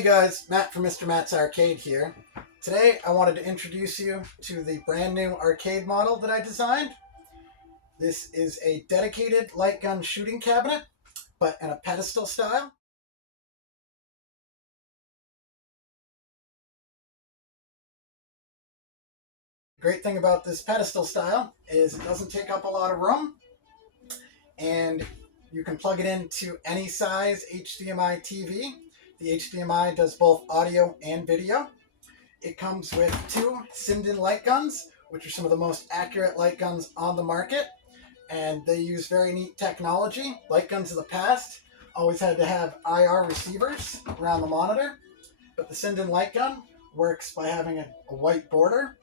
Hey guys, Matt from Mr. Matt's Arcade here. Today I wanted to introduce you to the brand new arcade model that I designed. This is a dedicated light gun shooting cabinet, but in a pedestal style. The great thing about this pedestal style is it doesn't take up a lot of room, and you can plug it into any size HDMI TV. The HDMI does both audio and video. It comes with two Sinden light guns, which are some of the most accurate light guns on the market, and they use very neat technology. Light guns of the past always had to have IR receivers around the monitor, but the Sinden light gun works by having a white border,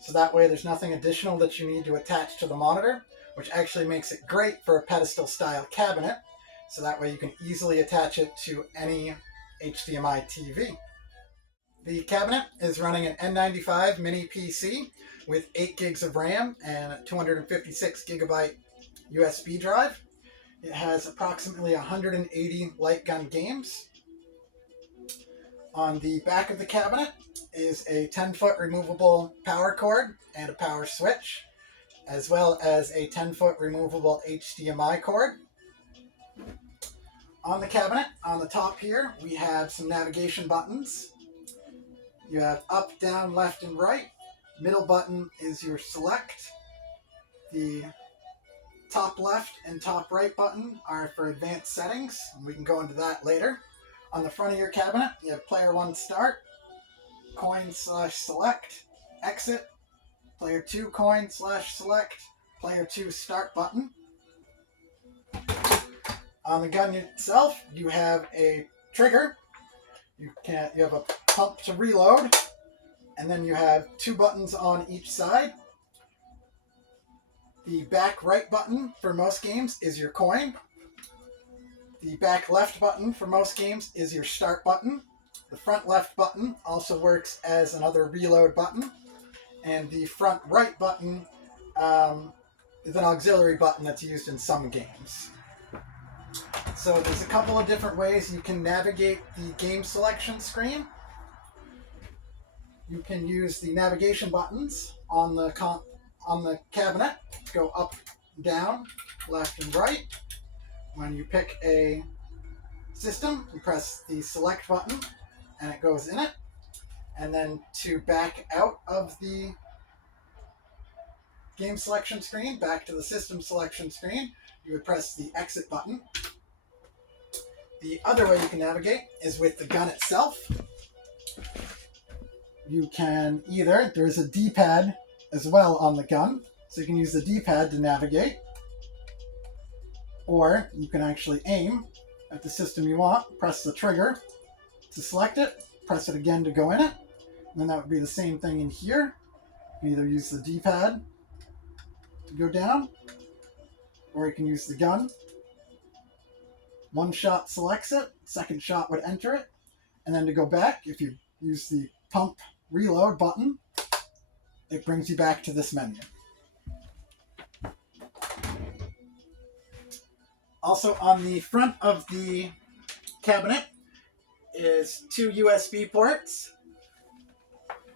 so that way there's nothing additional that you need to attach to the monitor, which actually makes it great for a pedestal style cabinet, so that way you can easily attach it to any HDMI TV. The cabinet is running an N95 mini PC with 8 gigs of RAM and a 256 gigabyte USB drive. It has approximately 180 light gun games. On the back of the cabinet is a 10-foot removable power cord and a power switch, as well as a 10-foot removable HDMI cord. On the cabinet, on the top here, we have some navigation buttons. You have up, down, left, and right. Middle button is your select. The top left and top right button are for advanced settings, and we can go into that later. On the front of your cabinet, you have player 1 start, coin/select, exit, player 2 coin/select, player 2 start button. On the gun itself, you have a trigger. You have a pump to reload, and then you have 2 buttons on each side. The back right button for most games is your coin. The back left button for most games is your start button. The front left button also works as another reload button. And the front right button is an auxiliary button that's used in some games. So there's a couple of different ways you can navigate the game selection screen. You can use the navigation buttons on the cabinet to go up, down, left, and right. When you pick a system, you press the select button and it goes in it. And then to back out of the game selection screen, back to the system selection screen, you would press the exit button. The other way you can navigate is with the gun itself. You can there's a D-pad as well on the gun, so you can use the D-pad to navigate, or you can actually aim at the system you want, press the trigger to select it, press it again to go in it, and then that would be the same thing in here. You can either use the D-pad to go down, or you can use the gun. One shot selects it, second shot would enter it, and then to go back, if you use the pump reload button, it brings you back to this menu. Also on the front of the cabinet is 2 USB ports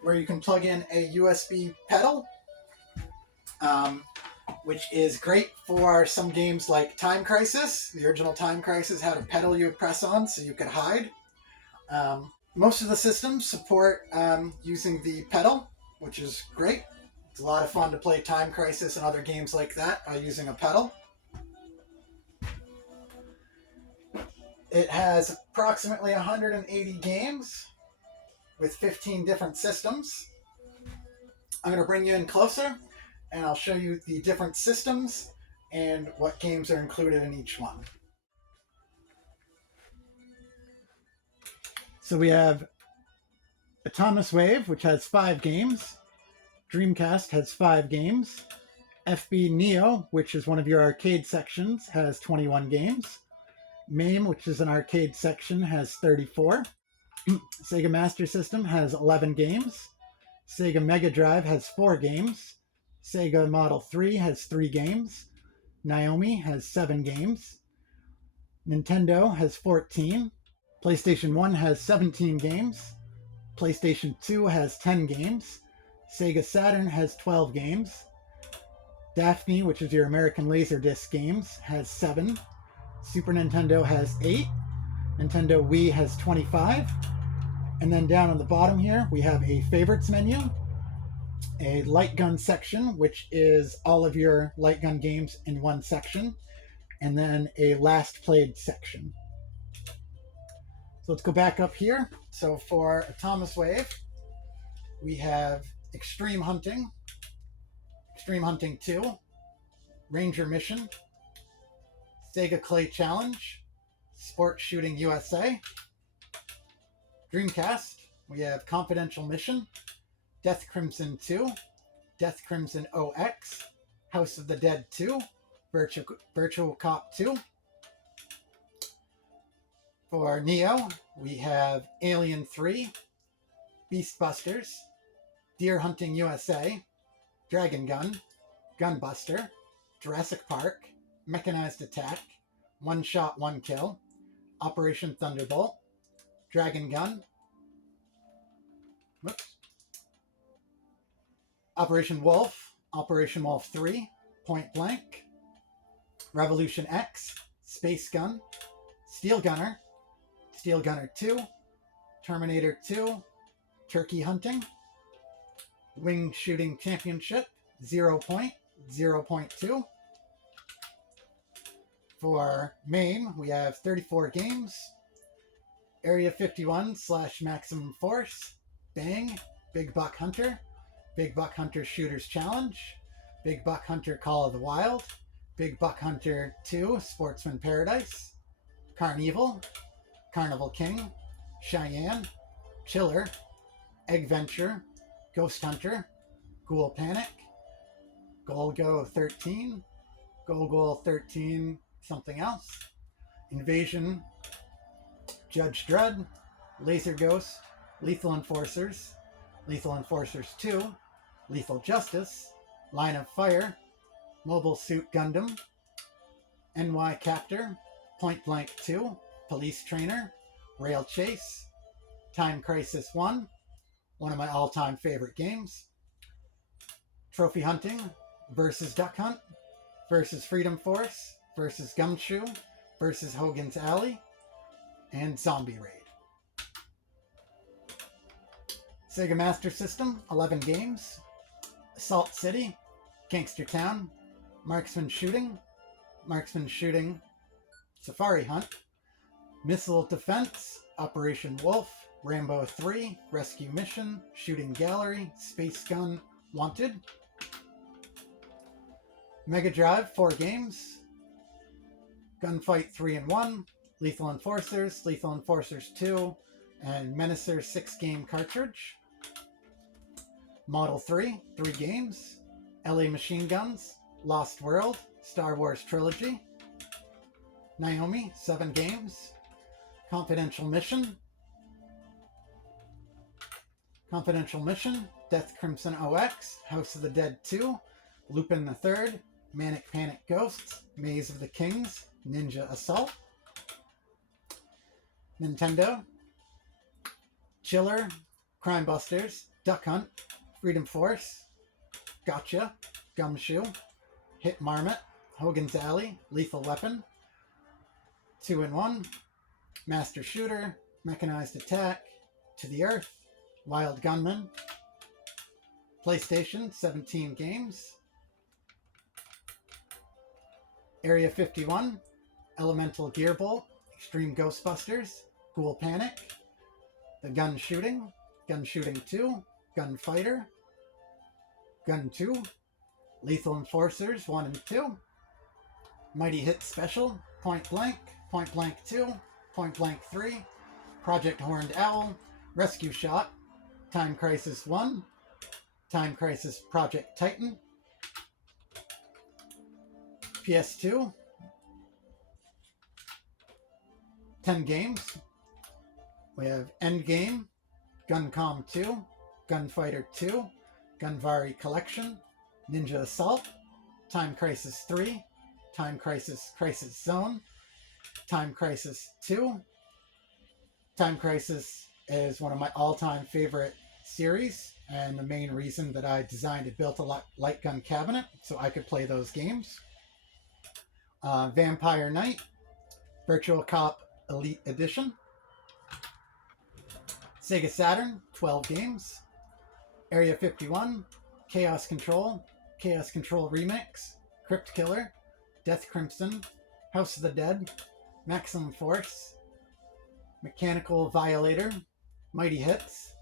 where you can plug in a USB pedal, which is great for some games like Time Crisis. The original Time Crisis had a pedal you would press on so you could hide. Most of the systems support using the pedal, which is great. It's a lot of fun to play Time Crisis and other games like that using a pedal. It has approximately 180 games with 15 different systems. I'm going to bring you in closer and I'll show you the different systems and what games are included in each one. So we have Atomic Wave, which has 5 games. Dreamcast has 5 games. FB Neo, which is one of your arcade sections, has 21 games. MAME, which is an arcade section, has 34. Sega Master System has 11 games. Sega Mega Drive has 4 games. Sega Model 3 has 3 games. Naomi has 7 games. Nintendo has 14. PlayStation 1 has 17 games. PlayStation 2 has 10 games. Sega Saturn has 12 games. Daphne, which is your American Laserdisc games, has 7. Super Nintendo has 8. Nintendo Wii has 25. And then down on the bottom here, we have a favorites menu, a light gun section, which is all of your light gun games in one section, and then a last played section. So let's go back up here. So for Thomas Wave, we have Extreme Hunting 2, Ranger Mission, Sega Clay Challenge, Sport Shooting USA. Dreamcast, we have Confidential Mission, Death Crimson 2, Death Crimson OX, House of the Dead 2, Virtual Cop 2. For Neo, we have Alien 3, Beastbusters, Deer Hunting USA, Dragon Gun, Gunbuster, Jurassic Park, Mechanized Attack, One Shot, One Kill, Operation Thunderbolt, Dragon Gun, Operation Wolf 3, Point Blank, Revolution X, Space Gun, Steel Gunner 2, Terminator 2, Turkey Hunting, Wing Shooting Championship 0.2. For MAME, we have 34 games. Area 51 / Maximum Force, Bang, Big Buck Hunter Shooters Challenge, Big Buck Hunter Call of the Wild, Big Buck Hunter 2 Sportsman Paradise, Carnival, Carnival King, Cheyenne, Chiller, Egg Venture, Ghost Hunter, Ghoul Panic, Golgo 13, Golgol 13 something else, Invasion, Judge Dredd, Laser Ghost, Lethal Enforcers 2, Lethal Justice, Line of Fire, Mobile Suit Gundam, NY Captor, Point Blank 2, Police Trainer, Rail Chase, Time Crisis 1, one of my all-time favorite games, Trophy Hunting, versus Duck Hunt, versus Freedom Force, versus Gumshoe, versus Hogan's Alley, and Zombie Raid. Sega Master System, 11 games, Assault City, Gangster Town, Marksman Shooting, Safari Hunt, Missile Defense, Operation Wolf, Rambo 3, Rescue Mission, Shooting Gallery, Space Gun, Wanted. Mega Drive, 4 games, Gunfight 3 and 1, Lethal Enforcers 2, and Menacer 6-game cartridge. Model 3, 3 games, LA Machine Guns, Lost World, Star Wars Trilogy. Naomi, 7 games, Confidential Mission, Death Crimson OX, House of the Dead 2, Lupin the Third, Manic Panic Ghosts, Maze of the Kings, Ninja Assault. Nintendo, Chiller, Crime Busters, Duck Hunt, Freedom Force, Gotcha, Gumshoe, Hit Marmot, Hogan's Alley, Lethal Weapon, 2 and 1, Master Shooter, Mechanized Attack, To the Earth, Wild Gunman. PlayStation, 17 games. Area 51, Elemental Gearbolt, Extreme Ghostbusters, Ghoul Panic, The Gun Shooting 2, Gunfighter, Gun 2, Lethal Enforcers 1 and 2, Mighty Hit Special, Point Blank 2, Point Blank 3, Project Horned Owl, Rescue Shot, Time Crisis 1, Time Crisis Project Titan. PS2, 10 games. We have Endgame, Guncom 2, Gunfighter 2, Gunvari Collection, Ninja Assault, Time Crisis 3, Time Crisis Crisis Zone, Time Crisis 2, Time Crisis is one of my all-time favorite series, and the main reason that I designed and built a light gun cabinet so I could play those games. Vampire Knight, Virtual Cop Elite Edition. Sega Saturn, 12 games. Area 51, Chaos Control Remix, Crypt Killer, Death Crimson, House of the Dead, Maximum Force, Mechanical Violator, Mighty Hits,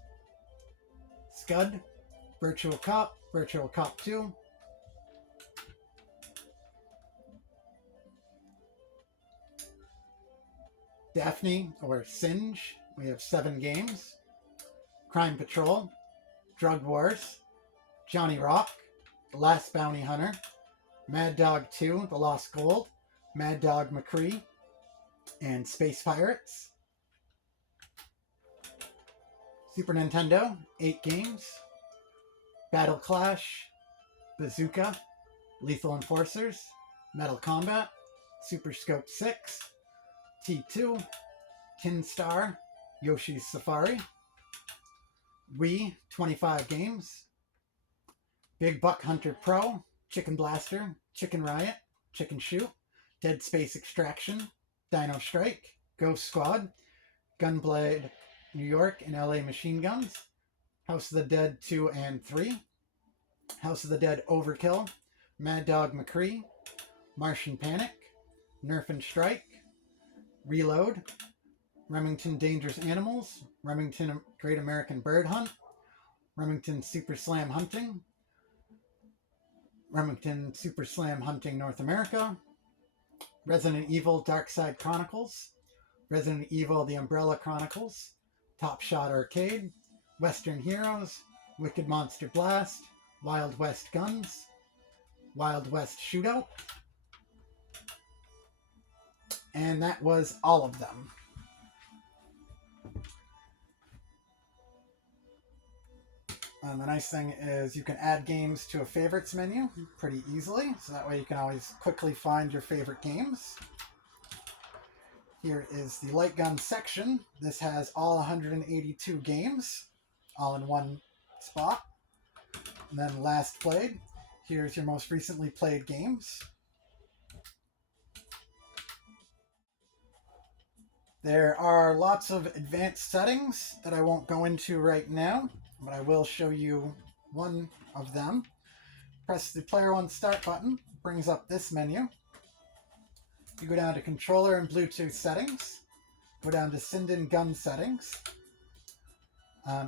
Scud, Virtual Cop 2, Daphne or Singe, we have 7 games. Crime Patrol, Drug Wars, Johnny Rock, The Last Bounty Hunter, Mad Dog 2, The Lost Gold, Mad Dog McCree, and Space Pirates. Super Nintendo, 8 games. Battle Clash, Bazooka, Lethal Enforcers, Metal Combat, Super Scope 6, T2, Tin Star, Yoshi's Safari. Wii, 25 games. Big Buck Hunter Pro, Chicken Blaster, Chicken Riot, Chicken Shoot, Dead Space Extraction, Dino Strike, Ghost Squad, Gunblade New York and LA Machine Guns, House of the Dead 2 and 3, House of the Dead Overkill, Mad Dog McCree, Martian Panic, Nerf and Strike, Reload, Remington Dangerous Animals, Remington Great American Bird Hunt, Remington Super Slam Hunting, Remington Super Slam Hunting North America, Resident Evil Dark Side Chronicles, Resident Evil The Umbrella Chronicles, Top Shot Arcade, Western Heroes, Wicked Monster Blast, Wild West Guns, Wild West Shootout, and that was all of them. And the nice thing is you can add games to a favorites menu pretty easily, so that way you can always quickly find your favorite games. Here is the light gun section. This has all 182 games, all in one spot. And then last played. Here's your most recently played games. There are lots of advanced settings that I won't go into right now, but I will show you one of them. Press the Player One Start button, brings up this menu. You go down to Controller and Bluetooth Settings, go down to Sinden Gun Settings.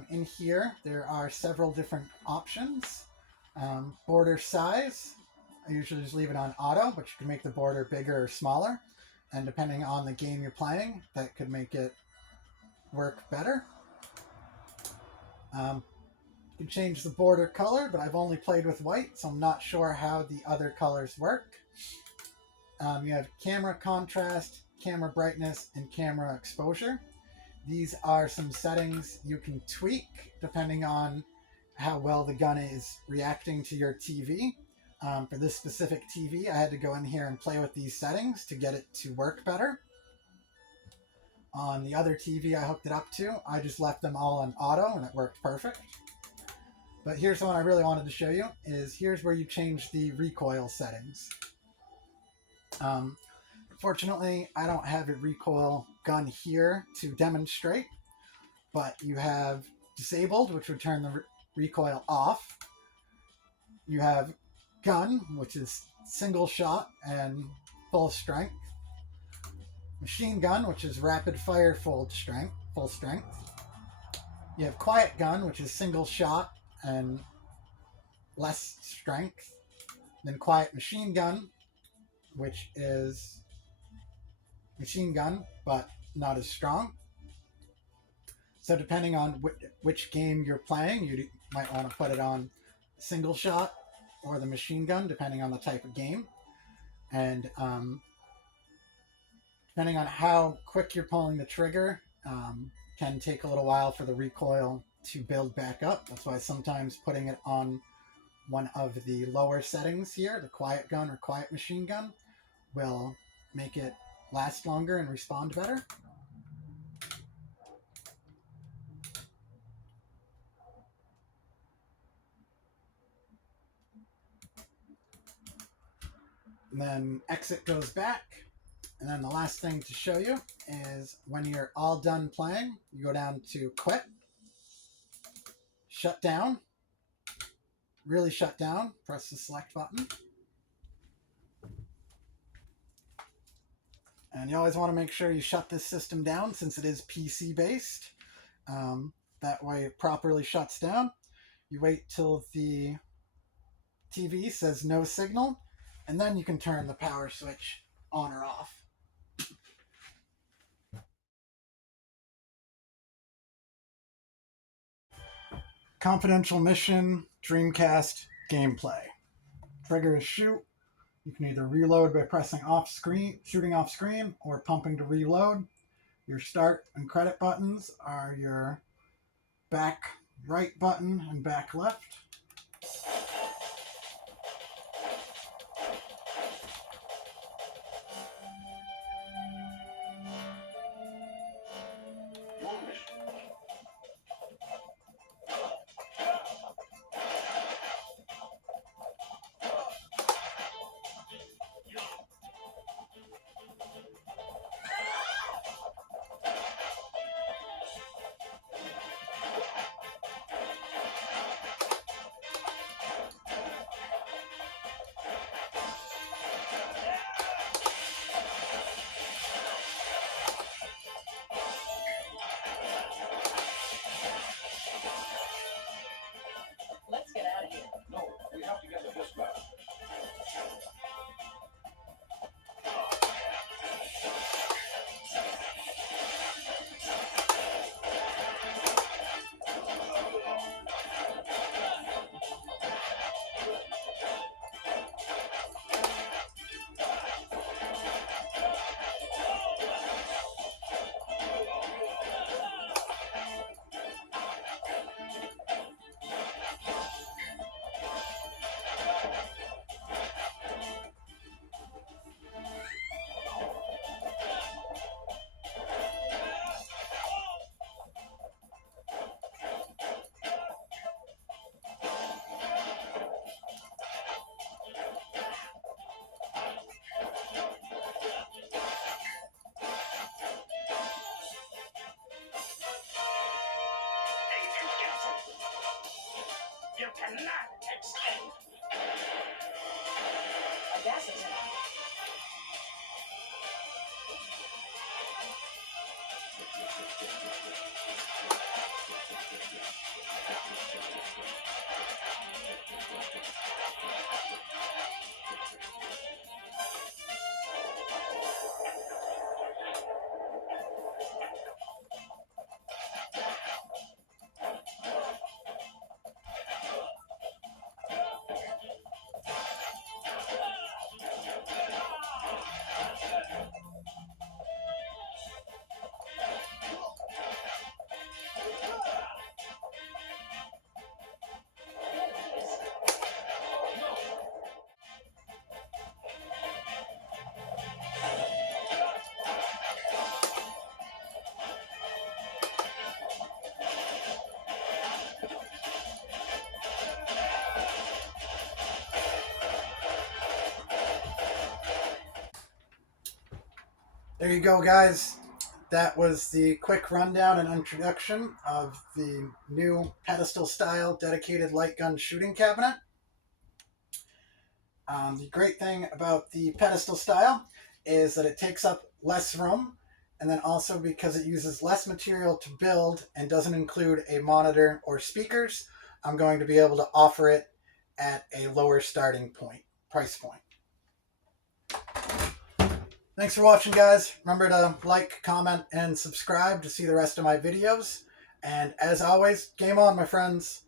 In here, there are several different options. Border size, I usually just leave it on auto, but you can make the border bigger or smaller. And depending on the game you're playing, that could make it work better. You can change the border color, but I've only played with white, so I'm not sure how the other colors work. You have camera contrast, camera brightness, and camera exposure. These are some settings you can tweak depending on how well the gun is reacting to your TV. For this specific TV, I had to go in here and play with these settings to get it to work better. On the other TV I hooked it up to, I just left them all on auto and it worked perfect. But here's the one I really wanted to show you, is here's where you change the recoil settings. Fortunately, I don't have a recoil gun here to demonstrate, but you have disabled, which would turn the recoil off. You have gun, which is single shot and full strength. Machine gun, which is rapid fire full strength. You have quiet gun, which is single shot and less strength. Then quiet machine gun, which is machine gun but not as strong. So depending on which game you're playing, you might want to put it on single shot or the machine gun, depending on the type of game. And depending on how quick you're pulling the trigger, can take a little while for the recoil to build back up. That's why sometimes putting it on one of the lower settings here, the quiet gun or quiet machine gun, will make it last longer and respond better. And then exit goes back. And then the last thing to show you is when you're all done playing, you go down to quit, shut down, really shut down, press the select button. And you always want to make sure you shut this system down since it is PC based. That way it properly shuts down. You wait till the TV says no signal, and then you can turn the power switch on or off. Confidential mission, Dreamcast gameplay. Trigger is shoot. You can either reload by pressing off screen, shooting off screen, or pumping to reload. Your start and credit buttons are your back right button and back left. Let's get out of here. No, we have to get the bus back. You cannot escape. A gas is in. There you go, guys. That was the quick rundown and introduction of the new Pedestal style dedicated light gun shooting cabinet. The great thing about the Pedestal style is that it takes up less room, and then also because it uses less material to build and doesn't include a monitor or speakers, I'm going to be able to offer it at a lower starting point, price point. Thanks for watching, guys. Remember to like, comment, and subscribe to see the rest of my videos. And as always, game on, my friends.